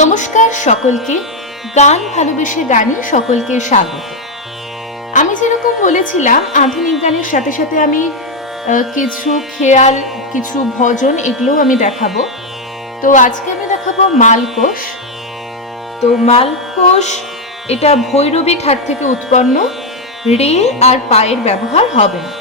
নমস্কার সকলকে। গান ভালোবেসে গানে সকলকে স্বাগত। আমি যেরকম বলেছিলাম আধুনিক গানের সাথে সাথে আমি কিছু খেয়াল, কিছু ভজন এগুলোও আমি দেখাবো। তো আজকে আমি দেখাবো মালকোষ। তো মালকোষ এটা ভৈরবী ঠাট থেকে উৎপন্ন, রে আর পায়ের ব্যবহার হবে না।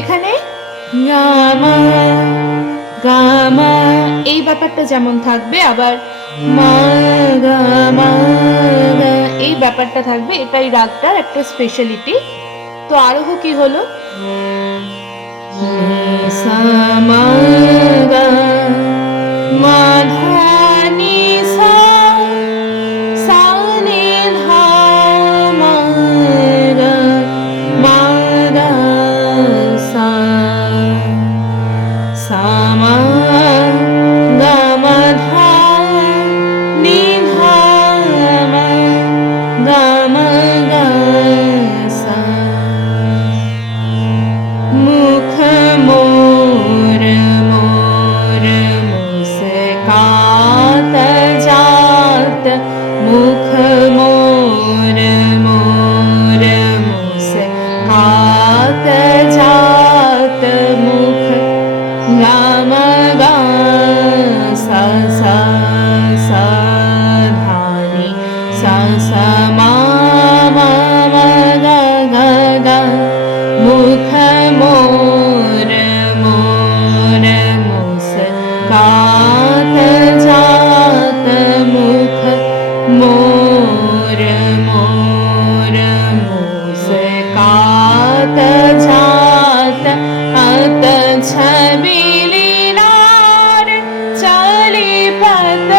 এখানে গামা গামা এই ব্যাপারটা যেমন থাকবে, আবার মা গামা এই ব্যাপারটা থাকবে। এটাই রাগটার একটা স্পেশালিটি। তো আরোহ কি হলো, সা মা গা মা ধা নি সা সা নি ধা মা গা মা গা সা সা মা গা মা ধা নি ধা মা গা মা গা সা। मुख मोर मोर मुस्कात जात, मुख मोर मोर मुस्कात जात, मुख गाम गा सा सा सा धानी सा सा मा मा मा गा गा गा। मुख मोर मोर मुस्कात जात, मुख मोर मोर मुस्कात जात, अत छबिली नार चली पत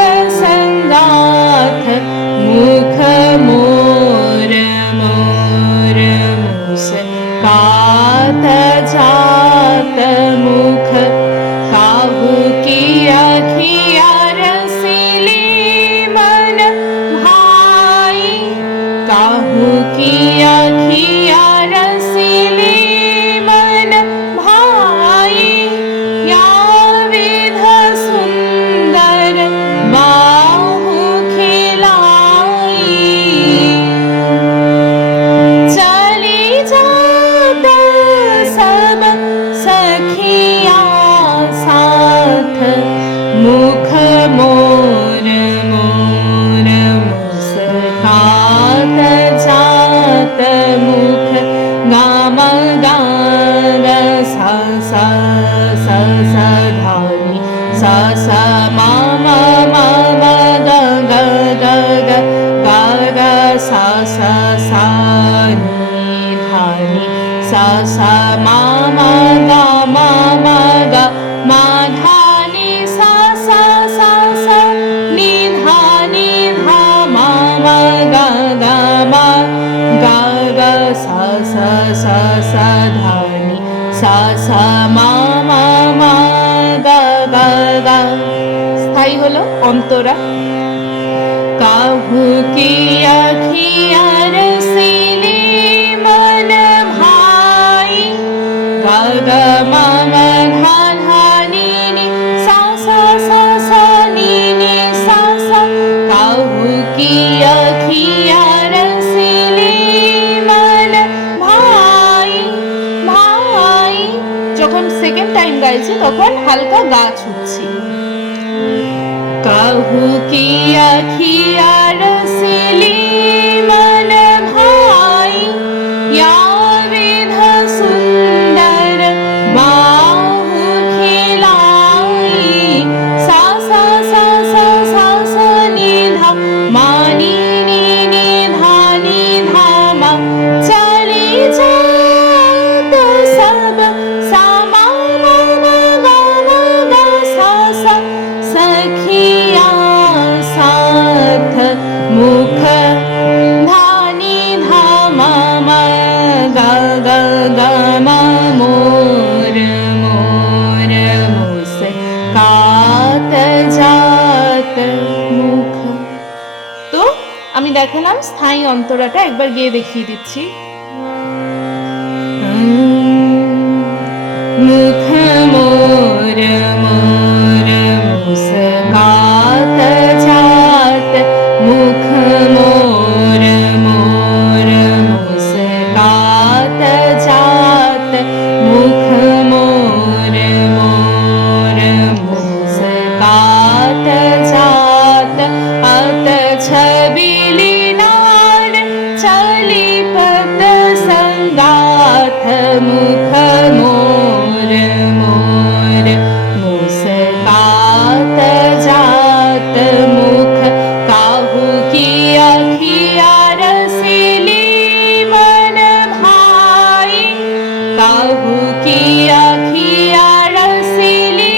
संगाथ, मुख मोर मोर मुस्कात जात, मुख काहू की अखिया रसीली मन भाई, काहू की अखिया रसीली मन भाई, या विध सुंदर बाहु खिलाई, चली जात सब सखिया साथ, मुख मोर मोर मुस्कात जात, मुख गाम गा गा सा सा सा सा धानी सा सा मा मा मा मा गा गा गा गा गा गा सा सा सा नी धानी सा सा मा मा गा मा मा गा मा धानी सा सा सा सा नी धानी धा मा मा गा गा मा गा गा सा सा सा सा धानी सा सा मा मा मा गा गा गा। স্থায়ী হলো অন্তরা। काहू की अखिया रसीली मन भाई, गा गा मा मा धा धा नी नी सा सा सा सा नी नी सा सा। काहू की अखिया रसीली मन भाई भाई। যখন সেকেন্ড টাইম গাইছি তখন হালকা গা ছুটছি। काहू की अखिया रसीली मन भाई, या विध सुंदर बाहु खिलाई, सा सा सा सा सा सा नी धा मा नी नी नी धा नी धा मा, चली जात सब सा मा मा मा गा मा गा মুখ ধানি ধামা মা গা গা গা মা মোর মোর মুস্কাত জাত মুখ। তো আমি দেখালাম, স্থায়ী অন্তরাটা একবার গিয়ে দেখিয়ে দিচ্ছি। মুখ মোর মোর মুস্কাত জাত মুখ মোর মোর মুস্কাত জাত মুখ মোর মোর মুস্কাत जात अत छबिली नार चली पत संगाथ मुख मोर मोर मुस्कात जात मुख काहू की अखिया रसीली मन भाई काहू की अखिया रसीली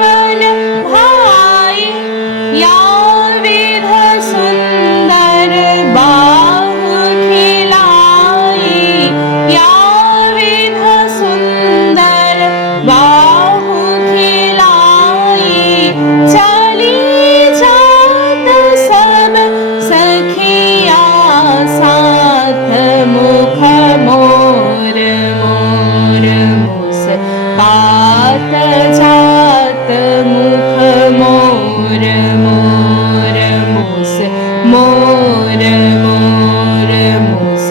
मन भाई या विध सुंदर बाहु खिलाई या विध सुंदर बाहु खिलाई चली जात सब सखिया साथ मुख मोर मोर मुस्कात जात मुख मोर मोर मुस मोर मोर मुस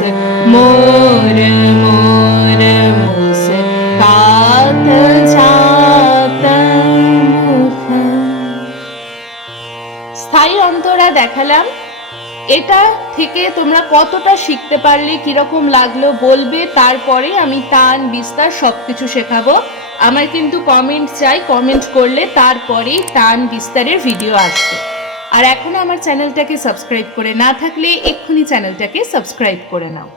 मोर मोर मुस्कात जात मुख। স্থায়ী অন্তরা দেখালাম। এটা থেকে তোমরা কতটা শিখতে পারলে, কিরকম লাগলো বলবে। তারপরে আমি তান বিস্তার সবকিছু শেখাবো। আমার কিন্তু কমেন্ট চাই, কমেন্ট করলে তারপরেই তান বিস্তারের ভিডিও আসবে। আর এখনো আমার চ্যানেলটাকে সাবস্ক্রাইব করে না থাকলে এক্ষুনি চ্যানেলটাকে সাবস্ক্রাইব করে নাও।